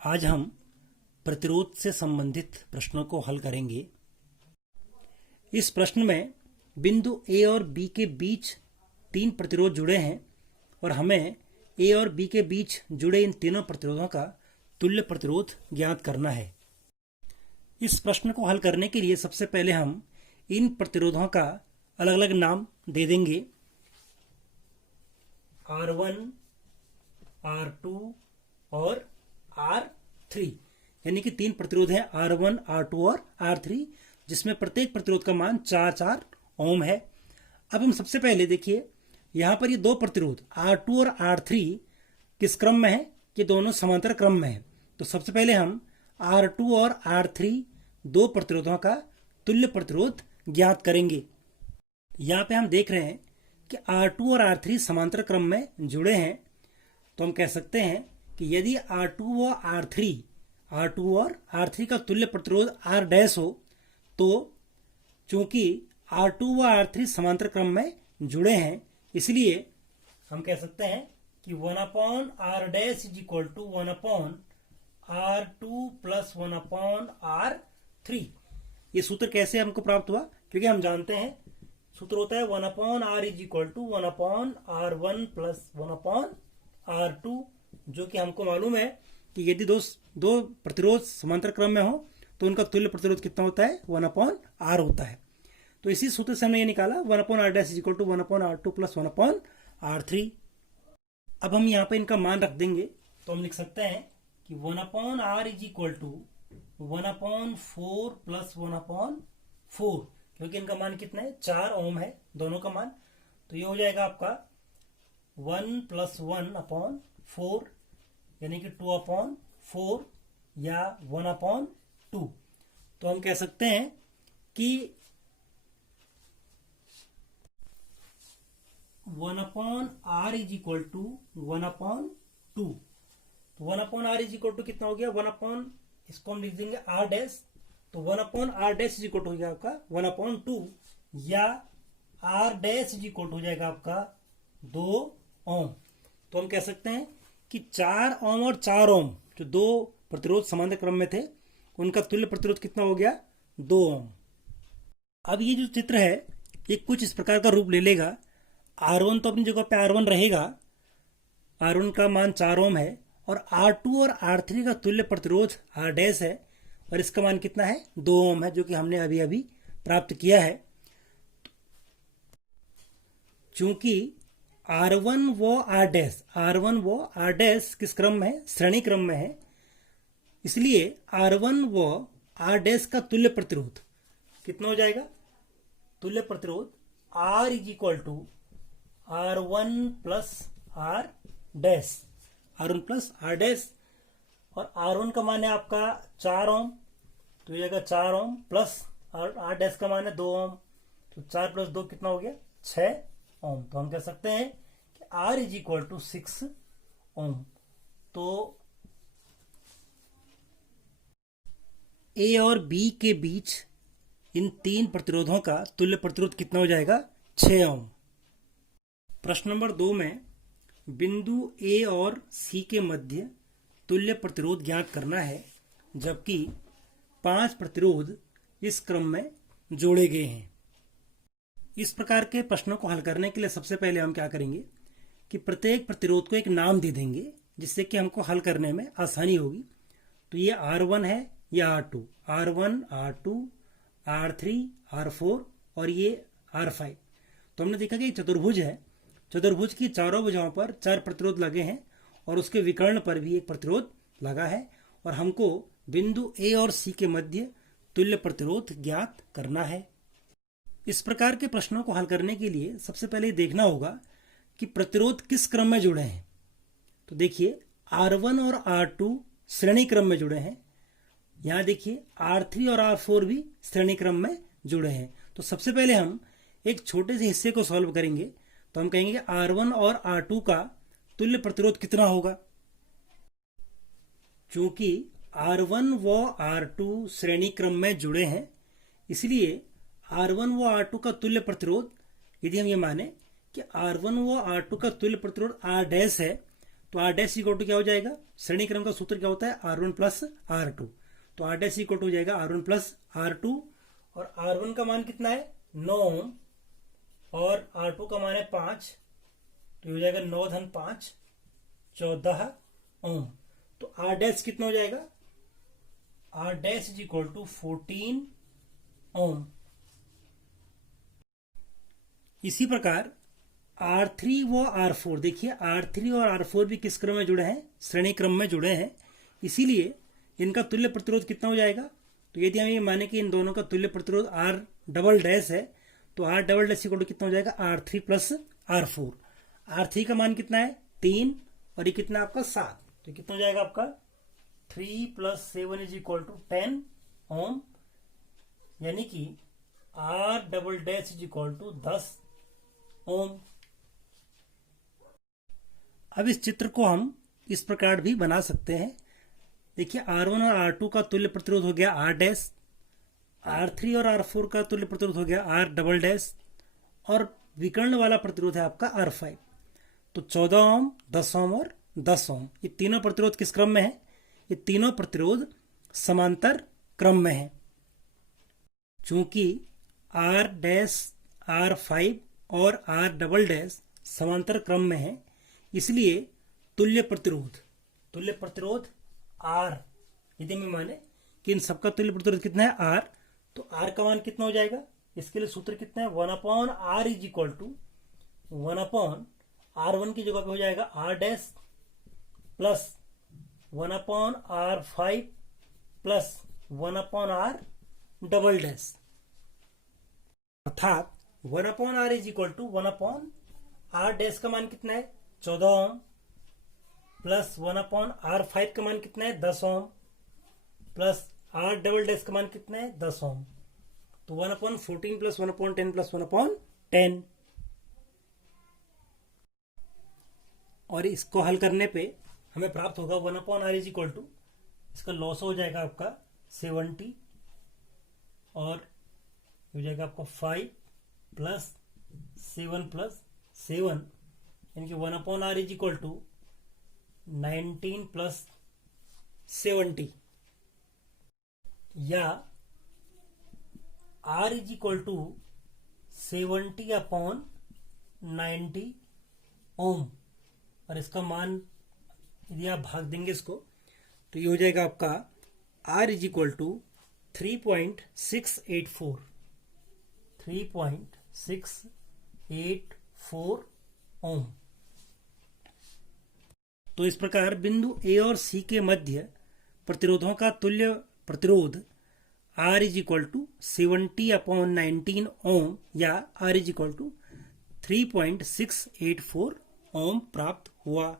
आज हम प्रतिरोध से संबंधित प्रश्नों को हल करेंगे। इस प्रश्न में बिंदु ए और बी के बीच तीन प्रतिरोध जुड़े हैं और हमें ए और बी के बीच जुड़े इन तीनों प्रतिरोधों का तुल्य प्रतिरोध ज्ञात करना है। इस प्रश्न को हल करने के लिए सबसे पहले हम इन प्रतिरोधों का अलग अलग नाम दे देंगे। R1, R2 और R3 यानी कि तीन प्रतिरोध हैं R1, R2 और R3, जिसमें प्रत्येक प्रतिरोध का मान 4-4 ओम है। अब हम सबसे पहले देखिए यहाँ पर ये दो प्रतिरोध R2 और R3 किस क्रम में है कि दोनों समांतर क्रम में है। तो सबसे पहले हम R2 और R3 दो प्रतिरोधों का तुल्य प्रतिरोध ज्ञात करेंगे। यहाँ पे हम देख रहे हैं कि R2 और R3 समांतर क्रम में जुड़े हैं, तो हम कह सकते हैं कि यदि R2 और R3 का तुल्य प्रतिरोध R डैश हो, तो चूंकि R2 व R3 समांतर क्रम में जुड़े हैं, इसलिए हम कह सकते हैं कि 1/R dash is equal to 1/R2 plus 1/R3। ये सूत्र कैसे हमको प्राप्त हुआ? क्योंकि हम जानते हैं सूत्र होता है 1/R is equal to 1/R1 plus 1/R2, जो कि हमको मालूम है कि यदि दो प्रतिरोध समांतर क्रम में हो तो उनका तुल्य प्रतिरोध कितना होता है? 1/R होता है। तो इसी सूत्र से हमने ये निकाला 1/R dash is equal to 1/R2 plus 1/R3। अब हम यहाँ पे इनका मान रख देंगे, तो हम लिख सकते हैं कि 1/R is equal to 1/4 plus 1/4, क्योंकि इनका मान कितना है? 4 ओम है दोनों का मान। तो ये हो जाएगा आपका 1 प्लस 1/4 यानी कि 2/4 या 1/2। तो हम कह सकते हैं कि 1/R is equal to 1/2। 1/R is equal to कितना हो गया? इसको हम लिख देंगे R डैश, तो 1/R dash is equal to हो जाएगा आपका 1/2 या R dash is equal to हो जाएगा आपका 2 ओम। तो हम कह सकते हैं कि 4 ओम और 4 ओम जो दो प्रतिरोध समांतर क्रम में थे, उनका तुल्य प्रतिरोध कितना हो गया? 2 ओम। अब ये जो चित्र है ये कुछ इस प्रकार का रूप ले लेगा। R1 तो अपनी जगह पे R1 रहेगा, R1 का मान 4 ओम है, और R2 और R3 का तुल्य प्रतिरोध R डैश है और इसका मान कितना है? 2 ओम है, जो कि हमने अभी अभी प्राप्त किया है। चूंकि R1 व R डैश किस क्रम में है? श्रेणी क्रम में है, इसलिए R1 व R डैश का तुल्य प्रतिरोध कितना हो जाएगा? तुल्य प्रतिरोध R is equal to R1 plus R dash, R1 plus R dash, और R1 का मान है आपका 4 ओम, तो ये जाएगा 4 ओम प्लस R डैश का मान है 2 ओम, तो 4 प्लस 2 कितना हो गया? 6 ओम। तो हम कह सकते हैं कि R इज इक्वल टू 6 ओम। तो ए और बी के बीच इन तीन प्रतिरोधों का तुल्य प्रतिरोध कितना हो जाएगा? 6 ओम। प्रश्न नंबर 2 में बिंदु ए और सी के मध्य तुल्य प्रतिरोध ज्ञात करना है, जबकि 5 प्रतिरोध इस क्रम में जोड़े गए हैं। इस प्रकार के प्रश्नों को हल करने के लिए सबसे पहले हम क्या करेंगे कि प्रत्येक प्रतिरोध को एक नाम दे देंगे, जिससे कि हमको हल करने में आसानी होगी। तो ये R1 है, ये R2, R1, R2, R3, R4 और ये R5। तो हमने देखा कि एक चतुर्भुज है, चतुर्भुज की चारों भुजाओं पर 4 प्रतिरोध लगे हैं और उसके विकर्ण पर भी एक प्रतिरोध लगा है, और हमको बिंदु ए और सी के मध्य तुल्य प्रतिरोध ज्ञात करना है। इस प्रकार के प्रश्नों को हल करने के लिए सबसे पहले देखना होगा कि प्रतिरोध किस क्रम में जुड़े हैं। तो देखिए R1 और R2 श्रेणी क्रम में जुड़े हैं, यहाँ देखिए R3 और R4 भी श्रेणी क्रम में जुड़े हैं। तो सबसे पहले हम एक छोटे से हिस्से को सॉल्व करेंगे, तो हम कहेंगे R1 और R2 का तुल्य प्रतिरोध कितना होगा। चूंकि R1 व R2 श्रेणी क्रम में जुड़े हैं, इसलिए R1 व R2 का तुल्य प्रतिरोध, यदि हम ये माने कि R1 व R2 का तुल्य प्रतिरोध R डैश है, तो आर डैश इक्वल टू क्या हो जाएगा, श्रेणी क्रम का सूत्र क्या होता है, R1 प्लस R2। तो आर डैश इक्वल टू हो जाएगा R1 प्लस R2, और R1 का मान कितना है 9 ओम और R2 का मान है 5, तो हो जाएगा 9 धन 5 14 ओम। तो आर डैश कितना हो जाएगा, R dash is equal to 14 ohm. इसी प्रकार R3 व R4, देखिए R3 और R4 भी किस क्रम में जुड़े हैं, श्रेणी क्रम में जुड़े हैं, इसीलिए इनका तुल्य प्रतिरोध कितना हो जाएगा। तो यदि हम ये माने कि इन दोनों का तुल्य प्रतिरोध R डबल डैश है, तो R double dash equal to कितना हो जाएगा, R3 प्लस R4। R3 का मान कितना है 3 और ये कितना आपका 7, तो कितना हो जाएगा आपका 3 plus 7 is equal to 10 ohm, यानी कि R double dash is equal to 10 ohm. अब इस चित्र को हम इस प्रकार भी बना सकते हैं। देखिए R1 और R2 का तुल्य प्रतिरोध हो गया R डैश, R3 और R4 का तुल्य प्रतिरोध हो गया R डबल डैश, और विकर्ण वाला प्रतिरोध है आपका R5। तो 14 ओम, 10 ओम और 10 ओम, ये तीनों प्रतिरोध किस क्रम में है, ये तीनों प्रतिरोध समांतर क्रम में है। चूंकि R डैश, R5 और R डबल डैश समांतर क्रम में है, इसलिए तुल्य प्रतिरोध R, यदि मैं माने कि इन सबका तुल्य प्रतिरोध कितना है R, तो R का मान कितना हो जाएगा, इसके लिए सूत्र कितना है 1/R is equal to 1/R1 की जगह पे हो जाएगा R dash plus 1/R5 plus 1/R double dash, अर्थात 1/R is equal to 1/R dash का मान कितना है 14 ओम, प्लस 1/R5 का मान कितना है 10 ओम, प्लस R डबल डैश का मान कितना है 10 ओम, तो 1/14 प्लस 1/10 प्लस 1/10। और इसको हल करने पे हमें प्राप्त होगा 1/R इज इक्वल टू, इसका लॉस हो जाएगा आपका 70, और हो जाएगा आपका 5 प्लस 7 प्लस 7, यानी कि 1/R is equal to 19 plus 70, या R इज इक्वल टू 70/90 ओम, और इसका मान यदि आप भाग देंगे इसको, तो ये हो जाएगा आपका R इज इक्वल टू 3.684 ओम। तो इस प्रकार बिंदु A और C के मध्य प्रतिरोधों का तुल्य प्रतिरोध R इज इक्वल टू 70/19 ओम, या R इज इक्वल टू 3.684 ओम प्राप्त हुआ।